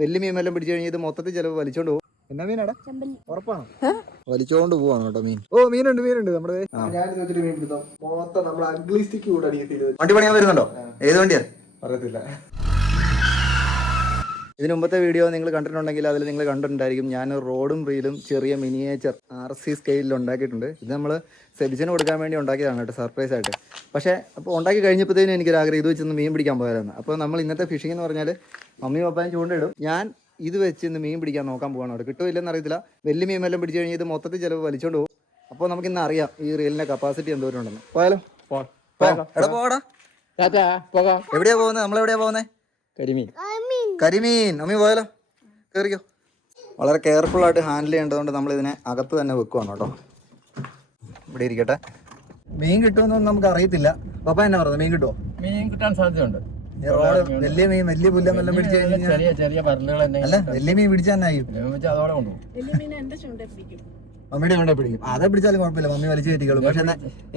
വലിയ മീനെല്ലാം പിടിച്ചു കഴിഞ്ഞാൽ ഇത് മൊത്തത്തിൽ ചിലപ്പോൾ വലിച്ചോണ്ട് പോകും. എന്നാ മീനാടാ? ഉറപ്പാണോ? വലിച്ചോണ്ട് പോവാണ് കേട്ടോ മീൻ. ഓ മീനുണ്ട് നമ്മുടെ വണ്ടി പണിയാൻ വരുന്നുണ്ടോ? ഏത് വണ്ടിയാ പറയത്തില്ല. ഇതിന് മുമ്പത്തെ വീഡിയോ നിങ്ങൾ കണ്ടിട്ടുണ്ടെങ്കിൽ അതിൽ നിങ്ങൾ കണ്ടിട്ടുണ്ടായിരിക്കും ഞാൻ റോഡും റീലും ചെറിയ മിനിയേച്ചർ RC സ്കെയിലിൽ ഉണ്ടാക്കിയിട്ടുണ്ട്. ഇത് നമ്മൾ സെബിച്ചന് കൊടുക്കാൻ വേണ്ടി ഉണ്ടാക്കിയതാണ് കേട്ടോ, സർപ്രൈസ് ആയിട്ട്. പക്ഷേ അപ്പോൾ ഉണ്ടാക്കി കഴിഞ്ഞപ്പോഴത്തേനും എനിക്കൊരാഗ്രഹം ഇത് വെച്ചൊന്ന് മീൻ പിടിക്കാൻ പോയായിരുന്നു. അപ്പോൾ നമ്മൾ ഇന്നത്തെ ഫിഷിംഗ് എന്ന് പറഞ്ഞാൽ മമ്മിയും പപ്പായും ചൂണ്ടയിടും, ഞാൻ ഇത് വെച്ച് ഇന്ന് മീൻ പിടിക്കാൻ നോക്കാൻ പോകണം. അവിടെ കിട്ടുമോ ഇല്ലെന്ന് അറിയത്തില്ല. വലിയ മീനെല്ലാം പിടിച്ചു കഴിഞ്ഞാൽ ഇത് മൊത്തത്തിൽ ചിലപ്പോൾ വലിച്ചോണ്ട് പോകും. അപ്പോൾ നമുക്കിന്ന് അറിയാം ഈ റീലിൻ്റെ കപ്പാസിറ്റി എന്തോരം ഉണ്ടെന്ന്. പോയാലോ? എടാ പോടാ. എവിടെയാ പോകുന്നത്? നമ്മളെവിടെയാ പോകുന്നത്? കരിമീൻ. അമ്മി പോയാലോ? കയറിക്കോ. വളരെ കെയർഫുള്ളായിട്ട് ഹാൻഡിൽ ചെയ്യേണ്ടതുകൊണ്ട് നമ്മളിതിനെ അകത്ത് തന്നെ വെക്കുവാണ് കേട്ടോ. ഇവിടെ ഇരിക്കട്ടെ. മീൻ കിട്ടുമെന്നൊന്നും നമുക്ക് അറിയത്തില്ല. പപ്പ എന്നാ പറഞ്ഞത്? മീൻ കിട്ടുമോ? മീൻ കിട്ടാൻ സാധ്യതയുണ്ട്. വലിയ മീൻ, വലിയ പുല്ലെല്ലാം പിടിച്ചു കഴിഞ്ഞാൽ അല്ല വലിയ മീൻ പിടിച്ചാൽ തന്നെ ആയിരിക്കും. മമ്മിയുടെ ചൂണ്ടയെ പിടിക്കും. അതെ പിടിച്ചാലും കുഴപ്പമില്ല, മമ്മി വലിച്ചു കയറ്റിക്കോളും. പക്ഷെ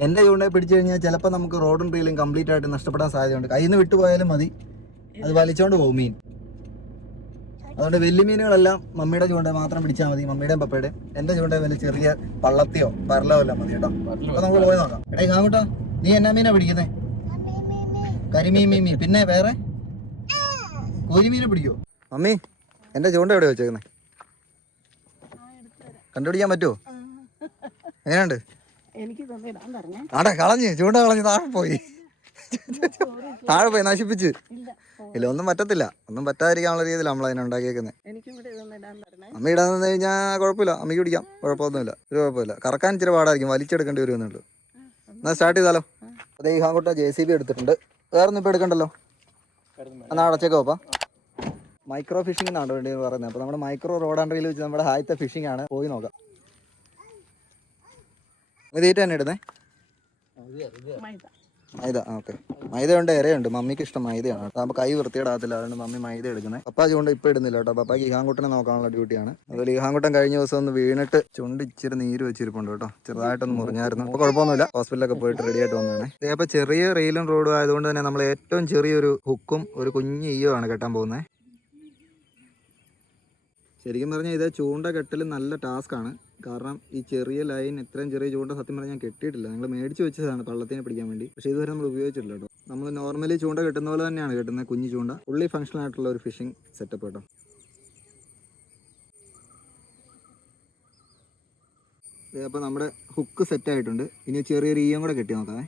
എന്റെ ചൂണ്ടയെ പിടിച്ചു കഴിഞ്ഞാൽ ചിലപ്പോൾ നമുക്ക് റോഡും റീലും കംപ്ലീറ്റ് ആയിട്ട് നഷ്ടപ്പെടാൻ സാധ്യതയുണ്ട്. കയ്യിൽ നിന്ന് വിട്ടുപോയാലും മതി, അത് വലിച്ചോണ്ട് പോകും മീൻ. അതുകൊണ്ട് വലിയ മീനുകളെല്ലാം മമ്മിയുടെ ചൂണ്ട മാത്രം പിടിച്ചാൽ മതി, മമ്മിയുടെയും പപ്പയുടെയും. എന്റെ ചൂണ്ട വല്ല ചെറിയ പള്ളത്തിയോ പരലോ എല്ലാം മതി കേട്ടോ. അപ്പൊ നമുക്ക് പോയി നോക്കാം. എടേ കാങ്ങോട്ടോ, നീ എന്നാ മീനാ പിടിക്കുന്നേ? കരിമീൻ. മീൻ പിന്നെ വേറെ കോരിമീനെ പിടിക്കുവോ? മമ്മി എന്റെ ചൂണ്ട എവിടെ വെച്ചേക്കുന്നേ? കണ്ടുപിടിക്കാൻ പറ്റുമോ? എങ്ങനെയുണ്ട്? ആടെ കളഞ്ഞ്, ചൂണ്ട കളഞ്ഞ് താഴെ പോയി നശിപ്പിച്ച്. ഇല്ല ഒന്നും പറ്റത്തില്ല, ഒന്നും പറ്റാതിരിക്കാനുള്ള രീതിയിൽ നമ്മൾ അതിനെ ഉണ്ടാക്കിയേക്കുന്നത്. അമ്മ ഇടാന്ന് കഴിഞ്ഞാൽ കുഴപ്പമില്ല, അമ്മയ്ക്ക് പിടിക്കാം, കുഴപ്പമൊന്നുമില്ല, ഒരു കുഴപ്പമില്ല. കറക്കാൻ ഇച്ചിരി പാടായിരിക്കും, വലിച്ചെടുക്കേണ്ടി വരുമെന്നുള്ളൂ. എന്നാൽ സ്റ്റാർട്ട് ചെയ്താലോ? അതേ ഈ അങ്ങോട്ട് JCB എടുത്തിട്ടുണ്ട്. വേറൊന്നും ഇപ്പം എടുക്കണ്ടല്ലോ, എന്നാൽ അടച്ചേക്കോ? അപ്പം മൈക്രോ ഫിഷിംഗ് എന്നാണ് വേണ്ടി പറയുന്നത്. അപ്പോൾ നമ്മുടെ മൈക്രോ റോഡ് ആൻഡ് റീൽ വെച്ച് നമ്മുടെ ആദ്യത്തെ ഫിഷിംഗ് ആണ്. പോയി നോക്കാം. ഇത് തീറ്റ തന്നെ ഇടുന്നേ? മൈദ. ഓക്കെ, മൈദ ഉണ്ട്, ഇരയുണ്ട്. മമ്മിക്ക് ഇഷ്ടം മൈദയാണ് കേട്ടോ. അപ്പോൾ കൈ വൃത്തിയിടാത്തില്ല, അതുകൊണ്ട് മമ്മി മൈദ എടുക്കുന്നത്. പപ്പ ചൂണ്ട ഇപ്പം ഇടുന്നില്ല കേട്ടോ. പപ്പാക്ക് ഈഹാങ്കുട്ടനെ നോക്കാനുള്ള ഡ്യൂട്ടിയാണ്. അതുപോലെ ഈഹാങ്കുട്ടൻ കഴിഞ്ഞ ദിവസം ഒന്ന് വീണിട്ട് ചുണ്ട് ഇച്ചിരി നീര് വെച്ചിരിപ്പുണ്ട് കേട്ടോ. ചെറുതായിട്ടൊന്ന് മുറിഞ്ഞായിരുന്നു. അപ്പോൾ കുഴപ്പമൊന്നുമില്ല, ഹോസ്പിറ്റലൊക്കെ പോയിട്ട് റെഡി ആയിട്ട് വന്നതാണ്. ഇതേപ്പോൾ ചെറിയ റീലും റോഡും ആയതുകൊണ്ട് തന്നെ നമ്മൾ ഏറ്റവും ചെറിയൊരു ഹുക്കും ഒരു കുഞ്ഞ് ഈയോ ആണ് കെട്ടാൻ പോകുന്നത്. ശരിക്കും പറഞ്ഞാൽ ഇത് ചൂണ്ട കെട്ടൽ നല്ല ടാസ്ക്കാണ്. കാരണം ഈ ചെറിയ ലൈൻ, ഇത്രയും ചെറിയ ചൂണ്ട സത്യം പറഞ്ഞാൽ ഞാൻ കെട്ടിയിട്ടില്ല. ഞങ്ങൾ മേടിച്ച് വെച്ചതാണ് പള്ളത്തിനെ പിടിക്കാൻ വേണ്ടി. പക്ഷേ ഇതുവരെ നമ്മൾ ഉപയോഗിച്ചിട്ടില്ല കേട്ടോ. നമ്മൾ നോർമലി ചൂണ്ട കെട്ടുന്ന പോലെ തന്നെയാണ് കെട്ടുന്നത്, കുഞ്ഞു ചൂണ്ട. ഫുള്ളി ഫങ്ഷണൽ ആയിട്ടുള്ള ഒരു ഫിഷിംഗ് സെറ്റപ്പ് കേട്ടോ. അപ്പോൾ നമ്മുടെ ഹുക്ക് സെറ്റ് ആയിട്ടുണ്ട്. ഇനി ചെറിയൊരു ഈയം കൂടെ കെട്ടി നോക്കാമേ.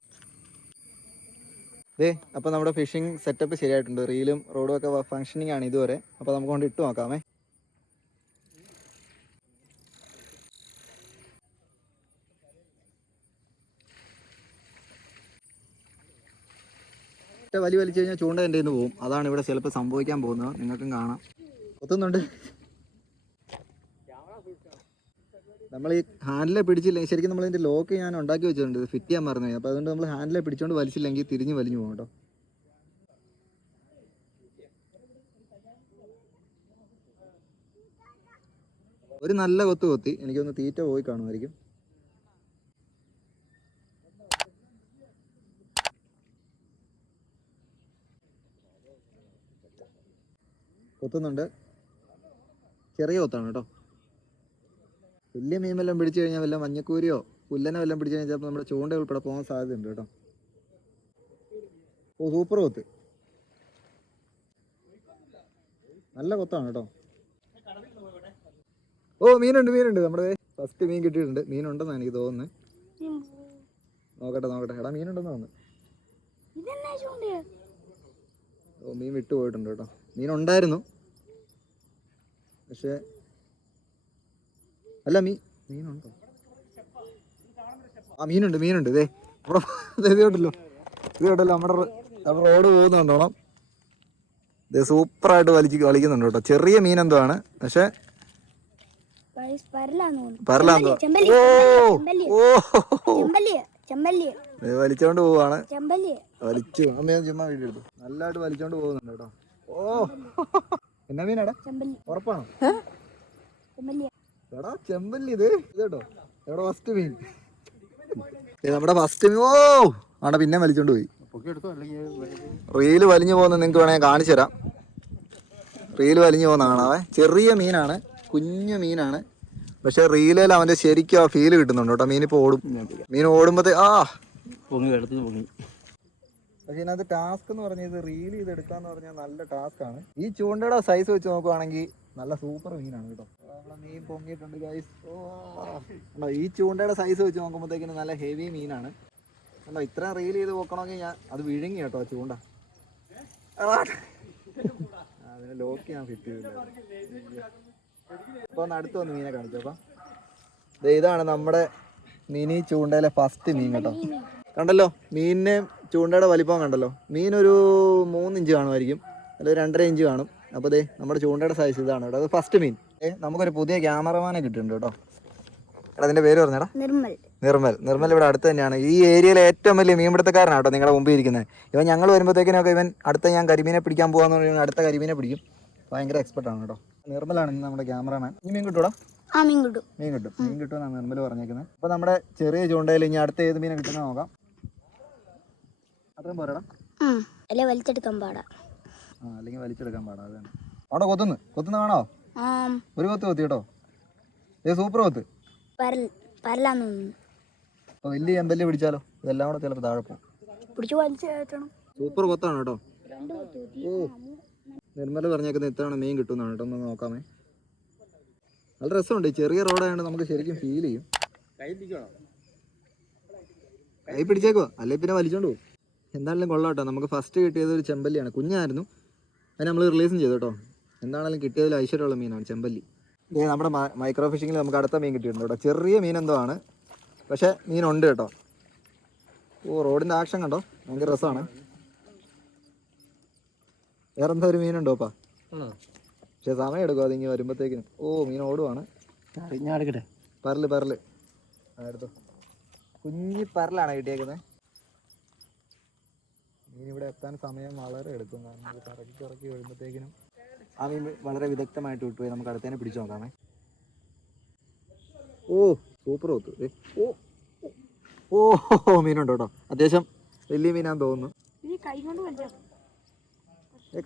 അപ്പോൾ നമ്മുടെ ഫിഷിംഗ് സെറ്റപ്പ് ശരിയായിട്ടുണ്ട്. റീലും റോഡും ഒക്കെ ഫങ്ഷനിങ് ആണ് ഇതുവരെ. അപ്പോൾ നമുക്ക് കൊണ്ട് ഇട്ട് നോക്കാമേ. വലിച്ചു കഴിഞ്ഞാൽ ചൂണ്ട എൻ്റെ നിന്ന് പോകും. അതാണ് ഇവിടെ ചിലപ്പോൾ സംഭവിക്കാൻ പോകുന്നത്. നിങ്ങൾക്കും കാണാം, കൊത്തുന്നുണ്ട്. നമ്മൾ ഈ ഹാൻഡിലെ പിടിച്ചില്ല, ശരിക്കും നമ്മൾ ഇതിൻ്റെ ലോക്ക് ഞാൻ ഉണ്ടാക്കി വെച്ചിട്ടുണ്ട്, ഇത് ഫിറ്റ് ചെയ്യാൻ മറന്നു. അപ്പോൾ അതുകൊണ്ട് നമ്മൾ ഹാൻഡിലെ പിടിച്ചുകൊണ്ട് വലിച്ചില്ലെങ്കിൽ തിരിഞ്ഞ് വലിഞ്ഞു പോകും കേട്ടോ. ഒരു നല്ല കൊത്തി എനിക്കൊന്ന് തീറ്റ പോയി കാണുമായിരിക്കും. കൊത്തുന്നുണ്ട്, ചെറിയ കൊത്താണ് കേട്ടോ. വലിയ മീൻ വല്ലതും പിടിച്ചു കഴിഞ്ഞാൽ വല്ല മഞ്ഞക്കൂരിയോ പുല്ലനെ വല്ലതും പിടിച്ചു കഴിഞ്ഞാൽ ചിലപ്പോൾ നമ്മുടെ ചൂണ്ട ഉൾപ്പെടെ പോകാൻ സാധ്യതയുണ്ട് കേട്ടോ. ഓ സൂപ്പർ കൊത്ത്, നല്ല കൊത്താണ് കേട്ടോ. ഓ മീനുണ്ട്. നമ്മുടെ ഫസ്റ്റ് മീൻ കിട്ടിയിട്ടുണ്ട്. മീനുണ്ടെന്നാണ് എനിക്ക് തോന്നുന്നത്. നോക്കട്ടെ. എടാ മീനുണ്ടെന്ന് തോന്നുന്നു. ഓ മീൻ വിട്ടു പോയിട്ടുണ്ട് കേട്ടോ. മീനുണ്ടായിരുന്നു, പക്ഷേ അല്ല മീനുണ്ടോ? ആ മീനുണ്ട്. ഇതേ കേട്ടല്ലോ നമ്മുടെ റോഡ് പോകുന്നുണ്ടോണം. ഇത് സൂപ്പറായിട്ട് കളിക്കുന്നുണ്ട് കേട്ടോ. ചെറിയ മീൻ എന്തോ ആണ്, പക്ഷെ വലിച്ചോണ്ട് പോവാണ്. ചുമ്മാ വീഡിയോ എടുത്തു. നല്ലതായിട്ട് വലിച്ചോണ്ട് പോകുന്നുണ്ട് കേട്ടോ. ഓ എന്നാ മീനാടാ? ഉറപ്പാണോ? എടാ ചെമ്പല്ലി. ഇത് കേട്ടോ എവിടെ ഫസ്റ്റ് മീൻ, നമ്മുടെ ഫസ്റ്റ് മീൻ. ഓ ആടാ പിന്നെ വലിച്ചോണ്ട് പോയി. റീല് വലിഞ്ഞു പോകുന്നത് നിങ്ങൾക്ക് വേണമെങ്കിൽ കാണിച്ചു തരാം. റീല് വലിഞ്ഞു പോകുന്നതാണ്. അവൻ ചെറിയ മീനാണ്, കുഞ്ഞു മീനാണ്. പക്ഷെ റീലിൽ അവന്റെ ശരിക്കും ആ ഫീല് കിട്ടുന്നുണ്ട് കേട്ടോ. മീനിപ്പോ ഓടും. മീൻ ഓടുമ്പോഴത്തേ പൊങ്ങി വെള്ളത്തിൽ പൊങ്ങി. പക്ഷെ ഇതിനകത്ത് ടാസ്ക് എന്ന് പറഞ്ഞാൽ ഇത് റീൽ ചെയ്തെടുക്കാന്ന് പറഞ്ഞാൽ നല്ല ടാസ്ക് ആണ്. ഈ ചൂണ്ടയുടെ സൈസ് വെച്ച് നോക്കുവാണെങ്കിൽ നല്ല സൂപ്പർ മീനാണ് കേട്ടോ. നമ്മളെ മീൻ പൊങ്ങിയിട്ടുണ്ട് ഗൈസ്. ഈ ചൂണ്ടയുടെ സൈസ് വെച്ച് നോക്കുമ്പോഴത്തേക്കിന് നല്ല ഹെവി മീനാണ് കണ്ടോ. ഇത്രയും റീൽ ചെയ്ത് നോക്കണമെങ്കിൽ ഞാൻ അത് വിഴുങ്ങി കേട്ടോ ചൂണ്ട. അതിന് ലോക്ക് ഞാൻ ഫിറ്റ് ചെയ്തില്ല. അപ്പോൾ ഒന്ന് അടുത്ത് വന്ന് മീനെ കാണിച്ചോക്കാം. ഇതാണ് നമ്മുടെ മിനി ചൂണ്ടയിലെ ഫസ്റ്റ് മീൻ കേട്ടോ. കണ്ടല്ലോ മീനിനെ ചൂണ്ടയുടെ വലിപ്പം കണ്ടല്ലോ. മീനൊരു 3 ഇഞ്ച് കാണുമായിരിക്കും, അല്ല 2.5 ഇഞ്ച് കാണും. അപ്പോൾ നമ്മുടെ ചൂണ്ടയുടെ സൈസ് ഇതാണ് കേട്ടോ. അത് ഫസ്റ്റ് മീൻ. നമുക്കൊരു പുതിയ ക്യാമറമാനെ കിട്ടുന്നുണ്ട് കേട്ടോ. എടാ അതിൻ്റെ പേര് പറഞ്ഞടാ. നിർമ്മൽ ഇവിടെ അടുത്ത് തന്നെയാണ്. ഈ ഏരിയയിലെ ഏറ്റവും വലിയ മീൻപിടുത്തക്കാരനാണ് കേട്ടോ നിങ്ങളുടെ മുമ്പിൽ ഇരിക്കുന്നത്. ഇവൻ ഞങ്ങൾ വരുമ്പോഴത്തേക്കിനൊക്കെ ഇവൻ ഞാൻ കരിമീനെ പിടിക്കാൻ പോകാന്ന് പറയുന്നത് അടുത്ത കരിമീനെ പിടിക്കും. ഭയങ്കര എക്സ്പെർട്ടാണ് കേട്ടോ. നിർമ്മലാണ് ഇന്ന് നമ്മുടെ ക്യാമറമാൻ. ഈ മീൻ കിട്ടൂടാ? മീൻ കിട്ടുമെന്നാണ് നിർമ്മൽ പറഞ്ഞേക്കുന്നത്. അപ്പോൾ നമ്മുടെ ചെറിയ ചൂണ്ടയിൽ ഇനി അടുത്ത ഏത് മീനെ കിട്ടുന്ന നോക്കാം. അത്രയും പോരാടാ, അല്ലെങ്കിൽ വലിച്ചെടുക്കാൻ പാടാ. അതാണ് അവിടെ കൊത്തുന്ന കാണോ? ഒരു കൊത്ത് കൊത്തി കേട്ടോ. സൂപ്പർ കൊത്ത്. വലിയ ചെമ്പല്ലി പിടിച്ചാലോ? ഇതെല്ലാം കൂടെ ചിലപ്പോൾ താഴെ പോകും. സൂപ്പർ കൊത്താണ് കേട്ടോ. നിർമ്മല പറഞ്ഞേക്കുന്നത് ഇത്തവണ മീൻ കിട്ടുന്നതാണ് കേട്ടോ. ഒന്ന് നോക്കാമേ. നല്ല രസമുണ്ട്. ചെറിയ റോഡായതുകൊണ്ട് നമുക്ക് ശരിക്കും ഫീൽ ചെയ്യും. കൈ പിടിച്ചേക്കോ, അല്ലെ പിന്നെ വലിച്ചോണ്ട് പോകും. എന്താണെങ്കിലും കൊള്ളാം കേട്ടോ. നമുക്ക് ഫസ്റ്റ് കിട്ടിയത് ഒരു ചെമ്പല്ലിയാണ്. കുഞ്ഞായിരുന്നു, അതിന് നമ്മൾ റിലീസും ചെയ്തു കേട്ടോ. എന്താണെങ്കിലും കിട്ടിയതിൽ ഐശ്വര്യമുള്ള മീനാണ് ചെമ്പല്ലി. നമ്മുടെ മൈക്രോ ഫിഷിങ്ങിൽ നമുക്ക് അടുത്ത മീൻ കിട്ടിയിട്ടുണ്ട് കേട്ടോ. ചെറിയ മീൻ എന്തോ ആണ്, പക്ഷേ മീനുണ്ട് കേട്ടോ. റോഡിൻ്റെ ആക്ഷൻ കണ്ടോ, ഭയങ്കര രസമാണ്. വേറെ എന്താ ഒരു മീനുണ്ടോപ്പാ? പക്ഷെ സമയം എടുക്കും അതിങ്ങി വരുമ്പോഴത്തേക്കിനും. മീൻ ഓടുവാണ്. പരല് അടുത്തോ. കുഞ്ഞി പരലാണ് കിട്ടിയേക്കുന്നത്. മീൻ ഇവിടെ എത്താൻ സമയം വളരെ എടുക്കും. കാരണം അത് കറക്കി വരുമ്പോഴത്തേക്കിനും ആ മീൻ വളരെ വിദഗ്ധമായിട്ട് വിട്ടുപോയി. നമുക്ക് അടുത്തേനെ പിടിച്ചു നോക്കാമേ. സൂപ്പർ ഒത്തു. മീനുണ്ട് കേട്ടോ. അത്യാവശ്യം വലിയ മീനാന്ന് തോന്നുന്നു.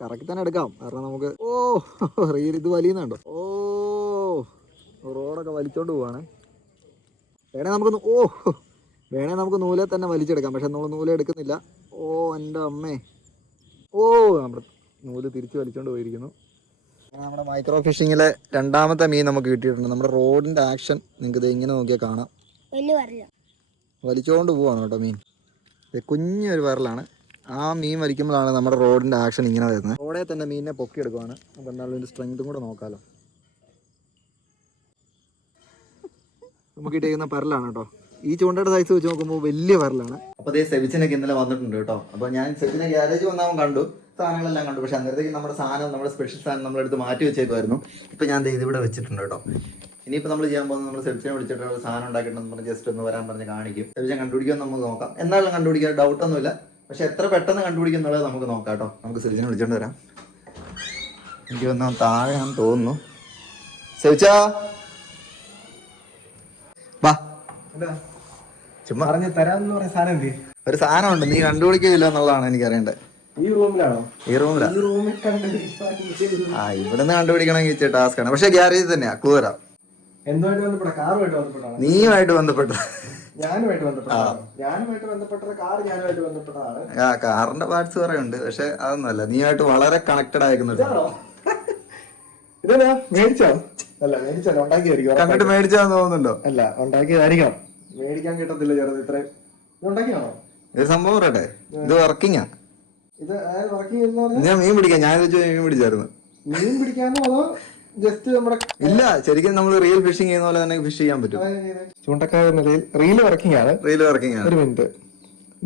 കറക്കി തന്നെ എടുക്കാം, കാരണം നമുക്ക് റീൽ ഇത് വലിയുന്നുണ്ടോ. റോഡൊക്കെ വലിച്ചോണ്ട് പോവാണ്. വേണേ നമുക്ക് നൂലെ തന്നെ വലിച്ചെടുക്കാം. പക്ഷെ നമ്മൾ നൂലെ എടുക്കുന്നില്ല. എൻ്റെ അമ്മേ. നമ്മുടെ നൂല് തിരിച്ച് വലിച്ചോണ്ട് പോയിരിക്കുന്നു. നമ്മുടെ മൈക്രോ ഫിഷിങ്ങിലെ രണ്ടാമത്തെ മീൻ നമുക്ക് കിട്ടിയിട്ടുണ്ട്. നമ്മുടെ റോഡിന്റെ ആക്ഷൻ നിങ്ങൾക്ക് ഇത് ഇങ്ങനെ നോക്കിയാൽ കാണാം. വലിച്ചോണ്ട് പോവാണ് കേട്ടോ മീൻ. കുഞ്ഞൊരു വരലാണ്. ആ മീൻ വലിക്കുമ്പോഴാണ് നമ്മുടെ റോഡിന്റെ ആക്ഷൻ ഇങ്ങനെ വരുന്നത്. റോഡെ തന്നെ മീനിനെ പൊക്കിയെടുക്കുവാണ്. അപ്പോൾ എന്തായാലും ഇതിന്റെ സ്ട്രെങ്തും കൂടെ നോക്കാമല്ലോ. നമുക്ക് ഇട്ടേക്കുന്ന പരലാണ് കേട്ടോ. ഈ ചൂണ്ടയുടെ സൈസ് വെച്ച് നോക്കുമ്പോൾ വലിയ പരലാണ്. അപ്പോൾ അതേ സെബിച്ചിനൊക്കെ ഇന്നലെ വന്നിട്ടുണ്ട് കേട്ടോ. അപ്പോൾ ഞാൻ സെബിച്ചിനെ ഗ്യാരേജ് വന്നവൻ കണ്ടു, സാധനങ്ങളെല്ലാം കണ്ടു. പക്ഷെ അന്നേരത്തേക്ക് നമ്മുടെ സ്പെഷ്യൽ സാധനം നമ്മളെടുത്ത് മാറ്റി വെച്ചേക്കുമായിരുന്നു. ഇപ്പം ഞാൻ ഇതിവിടെ വെച്ചിട്ടുണ്ട് കേട്ടോ. ഇനിയിപ്പോൾ നമ്മൾ ചെയ്യാൻ പോകുന്നത് നമ്മൾ സെബിച്ചിനെ വിളിച്ചിട്ട് സാധനം ഉണ്ടാക്കിയിട്ടുണ്ടെന്ന് പറഞ്ഞ് ജസ്റ്റ് ഒന്ന് വരാൻ പറഞ്ഞ് കാണിക്കും. സെബിച്ചിനെ കണ്ടുപിടിക്കുമെന്ന് നമുക്ക് നോക്കാം. എന്നാലും കണ്ടുപിടിക്കാൻ ഡൗട്ടൊന്നുമില്ല. പക്ഷെ എത്ര പെട്ടെന്ന് കണ്ടുപിടിക്കും എന്നുള്ളത് നമുക്ക് നോക്കാം കേട്ടോ. നമുക്ക് സെബിച്ചിനെ വിളിച്ചോണ്ട് വരാം. എനിക്ക് വന്ന താഴെയാണെന്ന് തോന്നുന്നു. സെബിച്ചാ വാ. ചുമ്മാ പറഞ്ഞു തരാന്ന് പറഞ്ഞ സാധനം എന്ത്? ഒരു സാധനം ഉണ്ട്, നീ കണ്ടുപിടിക്കില്ല എന്നുള്ളതാണ് എനിക്ക് അറിയേണ്ടത്. ഈ റൂമിലാണോ? ഈ റൂമിലാ. ഇവിടുന്ന് കണ്ടുപിടിക്കണമെങ്കിൽ ഇച്ചിരി ടാസ്ക് ആണ്. പക്ഷെ ഗ്യാരേജ് തന്നെയാ. ക്ലൂ തരാം. എന്തുമായിട്ട് ബന്ധപ്പെട്ട? കാറുമായിട്ട് ബന്ധപ്പെട്ടാണ്. നീയുമായിട്ട് ബന്ധപ്പെട്ട. ഞാനുമായിട്ട് ബന്ധപ്പെട്ടത് ഞാനുമായിട്ട് ബന്ധപ്പെട്ടതാണ്. കാറിന്റെ പാർട്സ് കുറെ ഉണ്ട്, പക്ഷെ അതൊന്നുമല്ല. നീയുമായിട്ട് വളരെ കണക്റ്റഡ് ആയിരിക്കുന്നത്. ഇതെന്നാ മേടിച്ചോ? അല്ല മേടിച്ചല്ല, ഉണ്ടാക്കിയായിരിക്കും. കണ്ടിട്ട് മേടിച്ചാന്ന് തോന്നുന്നുണ്ടോ? അല്ല ഉണ്ടാക്കിയതായിരിക്കാം. മേടിക്കാൻ കിട്ടത്തില്ല ചെറുത്. ഇത്രയും ഉണ്ടാക്കിയാണോ ഇത്? സംഭവം പറയട്ടെ, ഇത് വർക്കിങ്ങാ. ഇത് വർക്കിംഗ് എന്ന് പറഞ്ഞാൽ ഞാൻ മീൻ പിടിക്കാം. ഞാൻ മീൻ പിടിച്ചായിരുന്നു. മീൻ പിടിക്കാനോ അതോ ജസ്റ്റ് നമ്മുടെ? ഇല്ല, ശരിക്കും നമ്മൾ റിയൽ ഫിഷിംഗ് ചെയ്യുന്ന പോലെ തന്നെ ഫിഷ് ചെയ്യാൻ പറ്റും. ചൂണ്ടക്കാർ നിലയിൽ റീൽ വർക്കിംഗ് ആണ്. ഒരു മിനിറ്റ്.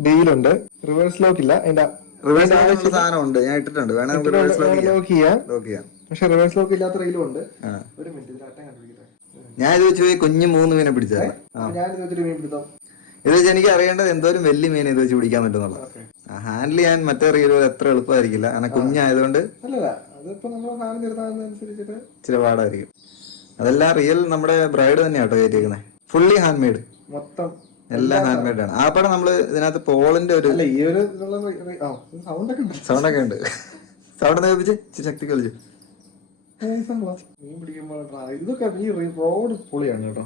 ഡീലുണ്ട്. റിവേഴ്സ് ലോക്ക് ഇല്ല. അതിന്റെ റിവേഴ്സ് സാധനം ഉണ്ട്, ഞാൻ ഇട്ടിട്ടുണ്ട്. വേണമെങ്കിൽ ലോക്ക് ചെയ്യാം. പക്ഷെ റിവേഴ്സ് ലോക്ക് ഇല്ലാത്ത റീലും ഉണ്ട്. ഒരു മിനിറ്റ്, ഇതിനകത്ത് കണ്ടുപിടിക്കട്ടെ. ഞാൻ ഇത് വെച്ച് കുഞ്ഞു 3 മീനെ പിടിച്ചായിരുന്നു. ഞാനിത് വെച്ചിട്ട് മീൻ പിടുത്തം. ഇത് വെച്ച് എനിക്ക് അറിയേണ്ടത് എന്തോരം വലിയ മീനെ ഇത് വെച്ച് പിടിക്കാൻ പറ്റുന്നുള്ളത്. ഹാൻഡിൽ ചെയ്യാൻ മറ്റേ റീലുകൾ എത്ര എളുപ്പമായിരിക്കില്ല. കാരണം കുഞ്ഞായതുകൊണ്ട് ഇച്ചിരി പാടായിരിക്കും. അതെല്ലാം റിയൽ നമ്മുടെ ബ്രൈഡ് തന്നെയാട്ടോ കയറ്റിയേക്കുന്നത്. ഫുള്ളി ഹാൻഡ് മെയ്ഡ്, മൊത്തം എല്ലാം ഹാൻഡ് മെയ്ഡ് ആണ്. ആപ്പടെ നമ്മള് ഇതിനകത്ത് പോളിന്റെ ഒരു സൗണ്ട് ഒക്കെ ഉണ്ട്. സൗണ്ട് കേൾപ്പിച്ച് ശക്തി കളിച്ചു. മീൻ പിടിക്കുമ്പോൾ ഇതൊക്കെ ഈ റോഡ് പൊളിയാണ് കേട്ടോ.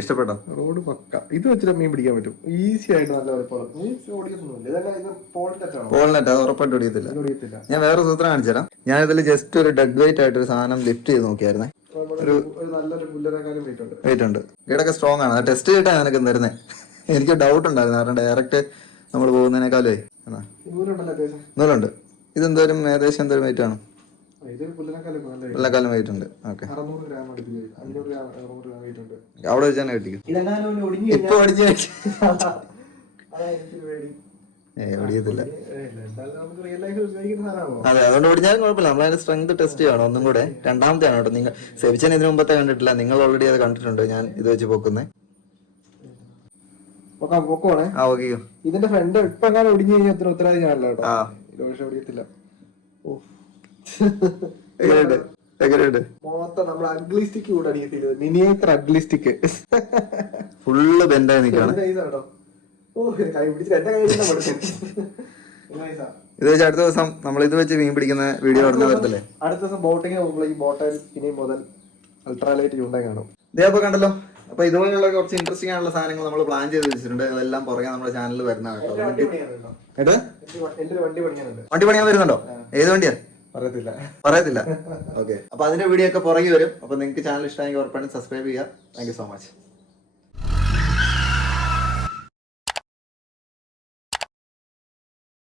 ഇഷ്ടപ്പെട്ടോ? റോഡ് പക്ക. ഇത് വെച്ചിട്ട് മീൻ പിടിക്കാൻ പറ്റും ഈസി ആയിട്ട്. നല്ല വലുപ്പം മീൻ ഓടിയൊന്നുമില്ല. ഇതെല്ലാം ഇത് പോളിനെറ്റാണോ? പോളിനെറ്റ്. അത് ഉറപ്പായിട്ട് ഒടിയത്തില്ല. ഓടിയത്തില്ല. ഞാൻ വേറെ സൂത്രം കാണിച്ചു തരാം. ഞാൻ ഇതിൽ ജസ്റ്റ് ഒരു ഡെഡ് വെയിറ്റ് ആയിട്ട് ഒരു സാധനം ലിഫ്റ്റ് ചെയ്ത് നോക്കിയായിരുന്നേ. ഒരു നല്ലൊരു പുല്ലരക്കാരും വെയിറ്റ് ഉണ്ട്. ഈടൊക്കെ സ്ട്രോങ് ആണ്. ടെസ്റ്റ് ചെയ്തിട്ടാണ് നിനക്ക് തരുന്നത്. എനിക്ക് ഡൗട്ട് ഉണ്ടായിരുന്നു, കാരണം ഡയറക്റ്റ് നമ്മൾ പോകുന്നതിനേക്കാളേ നൂലുണ്ട്. ഇതെന്തോരും ഏകദേശം എന്തോരം വെയിറ്റ് ആണ്? വെള്ളക്കാലം വെയിറ്റ് ഉണ്ട്. ഓക്കെ, അവിടെ വെച്ച് തന്നെ കിട്ടിക്കും. ഇപ്പൊ ഒടിഞ്ഞു ഒടിയത്തില്ല. അതെ, അതുകൊണ്ട് ഒടിഞ്ഞാലും കുഴപ്പമില്ല. നമ്മളതിന്റെ സ്ട്രെങ്ത് ടെസ്റ്റ് ചെയ്യണം ഒന്നും കൂടെ. രണ്ടാമത്തെ ആണ് കേട്ടോ. നിങ്ങൾ സെവിച്ചൻ ഇതിനു മുമ്പത്തെ കണ്ടിട്ടില്ല, നിങ്ങൾ ഓൾറെഡി അത് കണ്ടിട്ടുണ്ട്. ഞാൻ ഇത് വെച്ച് പൊക്കുന്നേ. ഇതിന്റെ ഫ്രണ്ട് ഇപ്പൊ എങ്ങനെ ഒടിഞ്ഞു കഴിഞ്ഞാൽ അത്ര ഉത്തരവാദി ഞാനല്ലോ കേട്ടോ. ഒടിയത്തില്ല. മൊത്തം നമ്മൾ അഗ്ലിസ്റ്റിക് കൂടെ അടിയത്തില്ല. മിനിയേച്ചർ അഗ്ലിസ്റ്റിക് ഫുള്ള് ബെൻഡായി നിൽക്കണം. ഇത് വെച്ച് അടുത്ത ദിവസം നമ്മൾ ഇത് വെച്ച് മീൻ പിടിക്കുന്ന വീഡിയോ ഉടനെ വരത്തില്ലേ? അടുത്ത ദിവസം ബോട്ടിങ്ങിന് പോകുമ്പോൾ ഈ ബോട്ടിൽ ഇനി മുതൽ അൾട്രാലൈറ്റ് ചൂണ്ടായി കാണും. ഇതേപ്പോ കണ്ടല്ലോ. അപ്പൊ ഇതുപോലെയുള്ള കുറച്ച് ഇൻട്രസ്റ്റിംഗ് ആയിട്ടുള്ള സാധനങ്ങൾ നമ്മൾ പ്ലാൻ ചെയ്ത് വെച്ചിട്ടുണ്ട്. അതെല്ലാം പുറകെ നമ്മുടെ ചാനലിൽ വരുന്നതാണ് കേട്ടോ. വണ്ടി പണിയാൻ വരുന്നുണ്ടോ? ഏത് വണ്ടിയാ? പറയത്തില്ല. ഓക്കെ, അപ്പൊ അതിന്റെ വീഡിയോ ഒക്കെ പുറകെ വരും. അപ്പൊ നിങ്ങൾക്ക് ചാനൽ ഇഷ്ടമായെങ്കിൽ ഉറപ്പായിട്ടും സബ്സ്ക്രൈബ് ചെയ്യുക. Thank you so much.